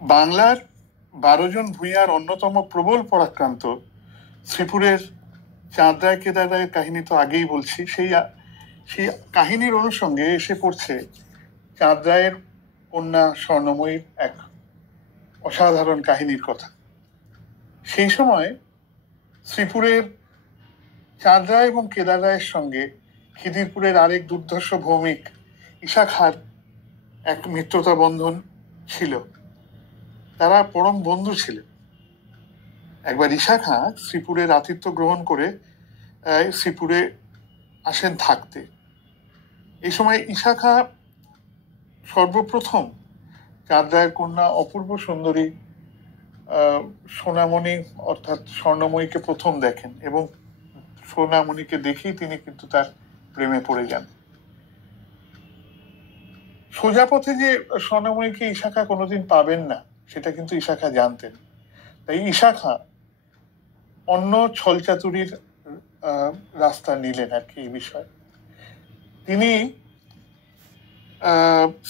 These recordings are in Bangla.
বাংলার 12 জন ভূঁইয়ার অন্যতম প্রবল পরাক্রান্ত শ্রীপুরের চাঁদ রায় কেদার রায়ের কাহিনী তো আগেই বলছি। সেই কাহিনীর অনুষঙ্গে এসে পড়ছে চাঁদ রায়ের কন্যা স্বর্ণময়ীর এক অসাধারণ কাহিনীর কথা। সেই সময় শ্রীপুরের চাঁদ রায় এবং কেদার রায়ের সঙ্গে খিদিরপুরের আরেক দুর্ধর্ষ ভৌমিক ঈশা খাঁর এক মিত্রতা বন্ধন ছিল। তারা পরম বন্ধু ছিলেন। একবার ঈশা খাঁ শ্রীপুরের আতিথ্য গ্রহণ করে শ্রীপুরে আসেন থাকতে। এই সময় ঈশা খাঁ সর্বপ্রথম চাঁদ রায়ের কন্যা অপূর্ব সুন্দরী সোনামণি অর্থাৎ স্বর্ণময়ীকে প্রথম দেখেন এবং সোনামণিকে দেখেই তিনি কিন্তু তার প্রেমে পড়ে যান। সোজা পথে যে স্বর্ণময়ীকে ঈশা খাঁ কোনোদিন পাবেন না সেটা কিন্তু ঈশা খাঁ জানতেন। তাই ঈশা খাঁ অন্য ছলচাতুরির রাস্তা নিলেন আর কি। এই বিষয়ে তিনি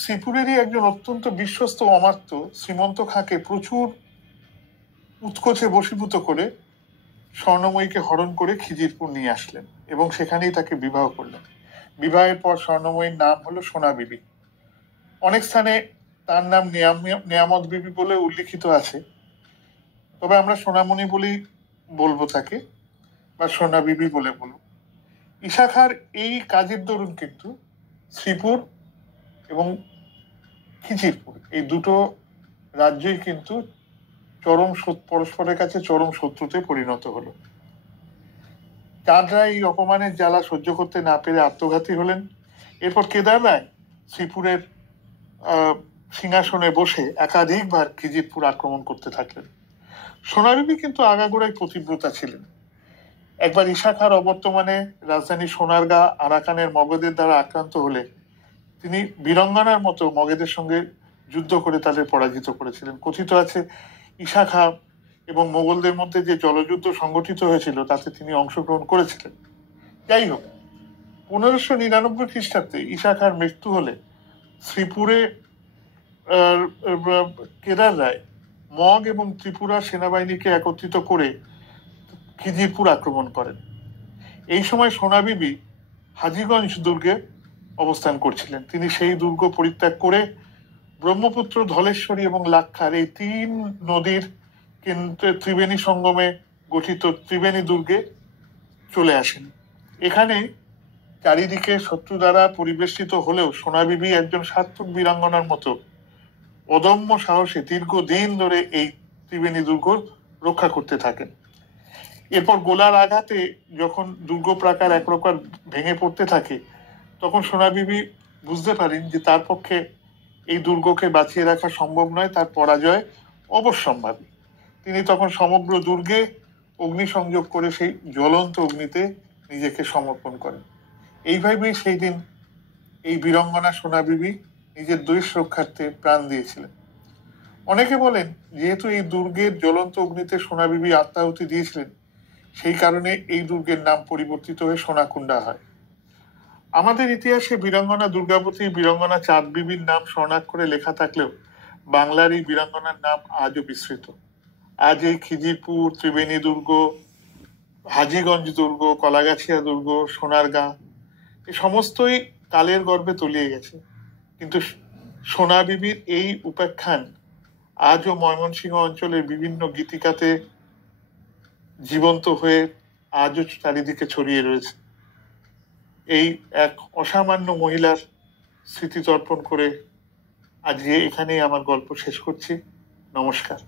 শ্রীপুরেরই একজন অত্যন্ত বিশ্বস্ত অমাত্য শ্রীমন্ত খাঁকে প্রচুর উৎকোচে বশীভূত করে স্বর্ণময়ীকে হরণ করে খিজিরপুর নিয়ে আসলেন এবং সেখানেই তাকে বিবাহ করলেন। বিবাহের পর স্বর্ণময়ীর নাম হলো সোনা বিবি। অনেক স্থানে তার নাম নিয়ামত বিবি বলে উল্লিখিত আছে, তবে আমরা সোনামণি বলেই বলবো তাকে, বা সোনা বিবি বলে বলবো। ঈশা খাঁর এই কাজের দরুন কিন্তু শ্রীপুর এবং খিজিরপুর এই দুটো রাজ্যই কিন্তু পরস্পরের কাছে চরম শত্রুতে পরিণত হলো। চাঁদ রায় এই অপমানের জ্বালা সহ্য করতে না পেরে আত্মঘাতী হলেন। এরপর কেদার রায় শ্রীপুরের সিংহাসনে বসে একাধিকবার খিজিরপুর আক্রমণ করতে থাকলেন। সোনাবিবি কিন্তু আগাগোড়াই পতিব্রতা ছিলেন। একবার ঈশা খাঁর অবর্তমানে রাজধানী সোনারগাঁ আরাকানের মগধের দ্বারা আক্রান্ত হলে তিনি বীরঙ্গনার মতো মগধের সঙ্গে যুদ্ধ করে তাদের পরাজিত করেছিলেন। কথিত আছে ঈশা খাঁ এবং মোগলদের মধ্যে যে জলযুদ্ধ সংগঠিত হয়েছিল তাতে তিনি অংশগ্রহণ করেছিলেন। যাই হোক, 1599 খ্রিস্টাব্দে ঈশা খাঁর মৃত্যু হলে শ্রীপুরে কেদার রায় মগ এবং ত্রিপুরা সেনাবাহিনীকে একত্রিত করে খিজিরপুর আক্রমণ করেন। এই সময় সোনাবিবি হাজীগঞ্জ দুর্গে অবস্থান করছিলেন। তিনি সেই দুর্গ পরিত্যাগ করে ব্রহ্মপুত্র, ধলেশ্বরী এবং লাক্ষার এই 3 নদীর ত্রিবেণী সঙ্গমে গঠিত ত্রিবেণী দুর্গে চলে আসেন। এখানে চারিদিকে শত্রু দ্বারা পরিবেষ্টিত হলেও সোনাবিবি একজন সাত্ত্বিক বীরাঙ্গনার মতো অদম্য সাহসে দীর্ঘদিন ধরে এই ত্রিবেণী দুর্গ রক্ষা করতে থাকেন। এরপর গোলার আঘাতে যখন দুর্গ প্রাকার এক প্রকার ভেঙে পড়তে থাকে তখন সোনাবিবি বুঝতে পারেন যে তার পক্ষে এই দুর্গকে বাঁচিয়ে রাখা সম্ভব নয়, তার পরাজয় অবশ্যম্ভাবী। তিনি তখন সমগ্র দুর্গে অগ্নিসংযোগ করে সেই জ্বলন্ত অগ্নিতে নিজেকে সমর্পণ করেন। এইভাবেই সেই দিন এই বীরঙ্গনা সোনাবিবি নিজের দেশ রক্ষার্থে প্রাণ দিয়েছিলেন। অনেকে বলেন যেহেতু এই দুর্গের জ্বলন্ত অগ্নিতে সোনাবিবি আত্মাহুতি দিয়েছিলেন সেই কারণে এই দুর্গের নাম পরিবর্তিত হয়ে সোনাকুণ্ডা হয়। আমাদের ইতিহাসে বীরাঙ্গনা দুর্গাবতী, বীরাঙ্গনা চাঁদ বিবির নাম স্বর্ণাক্ষরে লেখা থাকলেও বাংলার এই বীরাঙ্গনার নাম আজও বিস্মৃত। আজ এই খিজিরপুর, ত্রিবেণী দুর্গ, হাজীগঞ্জ দুর্গ, কলাগাছিয়া দুর্গ, সোনারগাঁ এই সমস্তই কালের গর্ভে তলিয়ে গেছে, কিন্তু সোনা বিবির এই উপাখ্যান আজও ময়মনসিংহ অঞ্চলের বিভিন্ন গীতিকাতে জীবন্ত হয়ে আজও চারিদিকে ছড়িয়ে রয়েছে। এই এক অসামান্য মহিলার স্মৃতি তর্পণ করে আজকে এখানেই আমার গল্প শেষ করছি। নমস্কার।